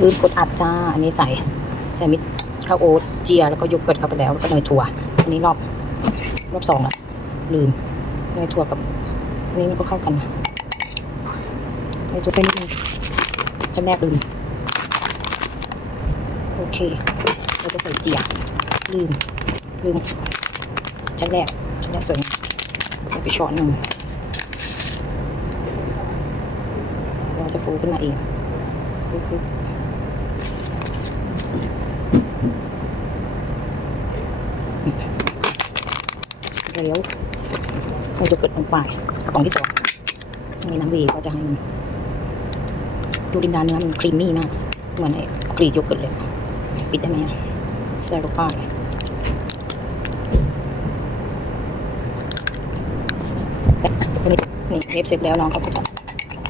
ลืมกดอัดจ้า อันนี้ใส่ใส่มิตข้าวโอ๊ตเจียแล้วก็โยเกิร์ตเข้าไปแล้วแล้วก็เนยถั่ว อันนี้รอบรอบสองละลืมเนยถั่วกับอันนี้มันก็เข้ากันนะเนยถั่วไปนิดนึงจำแนกลืมโอเค เราจะใส่เจียลืมลืมชั้นกชั้นกสวยใส่ไปช้อนหนึ่งเราจะฟูขึ้นมาเองฟูฟู แล้วเราจะเกิดลงไปกระป๋องที่สองมีน้ำดีก็จะให้มันดูดินดาเนื้อมันครีมมี่มาก เหมือนไอ้กรีกโยเกิร์ตเลย ปิดได้ไหมอะใส่ลงไปนี่เทปเสร็จแล้วน้องเขาก็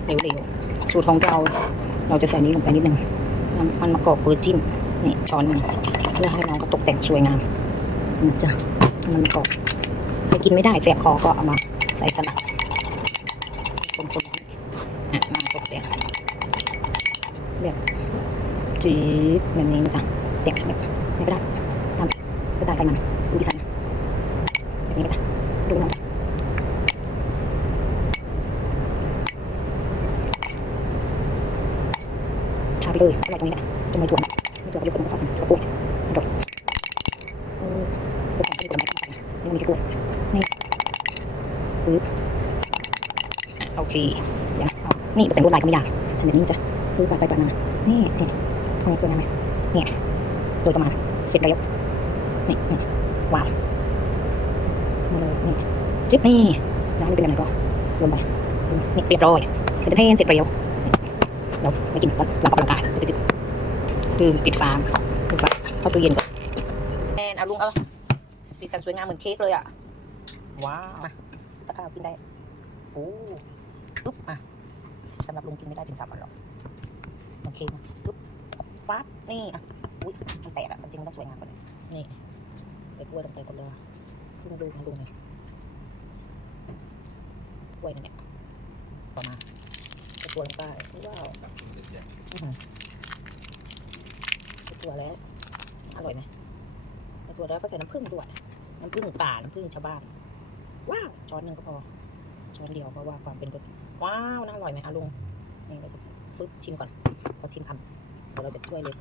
เร็วๆ สูตรของเรา เราจะใส่นี้ลงไปนิดนึง มันมะกอกเปอร์จิ้ม นี่ช้อนหนึ่งเพื่อให้น้องก็ตกแต่งสวยงามนี่จ้ะมันกอกใครกินไม่ได้แสบคอก็เอามาใส่สลัดคนๆอะมาตกแต่งแบบจี๊ดแบบนี้นะจ๊ะเด็กแบบไม่ก็ได้ตามสไตล์ใครมันดูดีไซน์นะแบบนี้ก็ได้ดูน่อยทาไปเลยอะไรตรงนี้แหละจะไม่ถ่วง โอเคเดี๋ยวเอานี่แต่งลวดลายก็ไม่ยากทำแบบนี้จ้ะคือปัดไปปัดมานี่นี่ตรงนี้สวยงามไหมเนี่ยโดยประมาณสิบระยกนี่นี่ว้าวมาเลยนี่จิ๊บนี่น้ำไม่เป็นอะไรก็ลงไปนี่เรียบร้อยเป็นเทนเสร็จเร็วเดี๋ยวไปกินก่อนหลังออกกำลังกาย ลืมปิดฟาร์มปิดฟาร์มเข้าตู้เย็นก่อนแอนเอาลุงเอาสีสันสวยงามเหมือนเค้กเลยอะ ว้าวมาตะข้าวกินได้ โอ้ปุ๊บมาสำหรับลุงกินไม่ได้ถึงสามวันหรอกโอเคนะปุ๊บฟาดนี่อะอุ้ยมันแตกอะจริงๆมันต้องสวยงามกว่านี้นี่ไอ้กล้วยต้องไปก่อนเลยขึ้นดูมาดูหน่อยกล้วยนั่นเนี่ยประมาณไอ้ตัวลงไปว้าว อื้อหือไอ้ตัวแล้ว อร่อยไหมไอ้ตัวแล้วก็ใส่น้ำผึ้งด้วย น้ำผึ้งป่า น้ำผึ้งชาวบ้าน ว้าว ช้อนหนึ่งก็พอ ช้อนเดียวเพราะว่าความเป็นรสว้าวน่าอร่อยไหมอาลุงนี่เราจะฟึบชิมก่อนเขอชิมคำเดี๋ยวเราจะช่วยเลย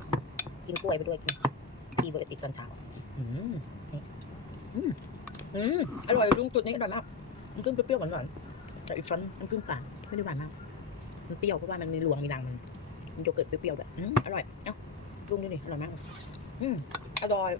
กินกล้วยไปด้วยกินกีเบอร์ติดตอนเช้าอืมนี่อืมอืมอร่อยลุงจุดนี้อร่อยมากมันขึ้นเปรี้ยวหวานๆแต่อีกช้อนน้ำผึ้งป่าไม่ได้หวานมาก มันเปรี้ยวเพราะว่ามันมีรวงมีรังมันมันโยเกิร์ตเปรี้ยวๆแบบ อืมอร่อย เอ้า ลุงดูนี่อร่อยมากอืมอร่อย